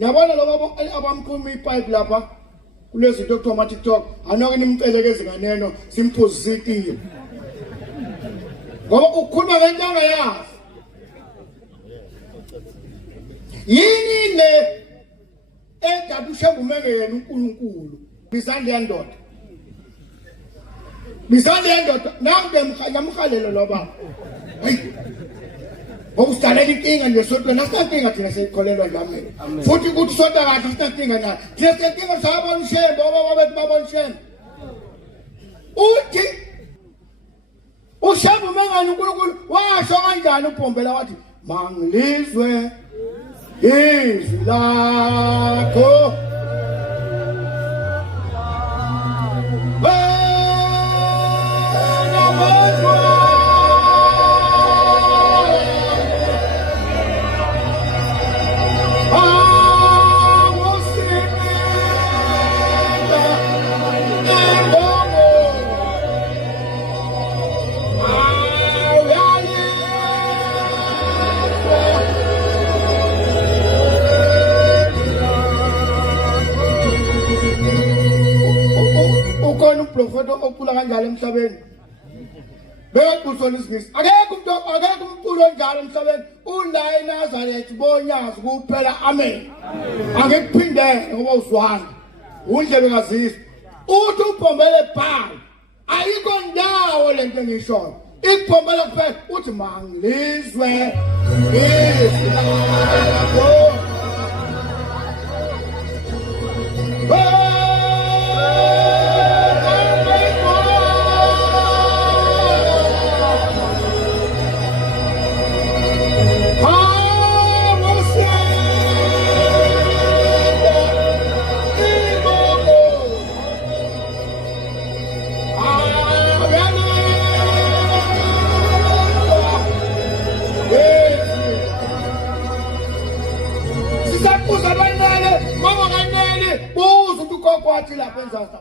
Yabona lokho abamkhuluma ipipe lapha kulezi zinto kuthiwa TikTok anoke nimcele ke zinganeno simphositiwe. Ngoba ukukhuluma ngento angayazi. Yini le engathi ushengumenge yena uNkulunkulu bisande yandoda. Bisande yandoda nange mkhalelo lo baba. Hayi. Ngokusidalela inkinga nesonto nasinkinga thina siyikholelwa nami. Futhi ukuthi sonto kahle sinkinga na. Thina sinkinga sabona ushembe baba bethu babona ushembe. Uthi ushembe mangani uNkulunkulu washo kanjani uPombela wathi mangilizwe izwi lakho. Profeta ophula kanjalo emhlabeni bekusona isingisi akekho umculo onjalo emhlabeni ula eNazaretha bonyazi kuphela amen angekuphindele ngoba uzwana undlebe kazizwe uthi uPombele bhayi ayikho ndawo lento engishoyo ikuPombela kuphela uthi mangilizwe izwi lakho. Kwathi lapha eNzasa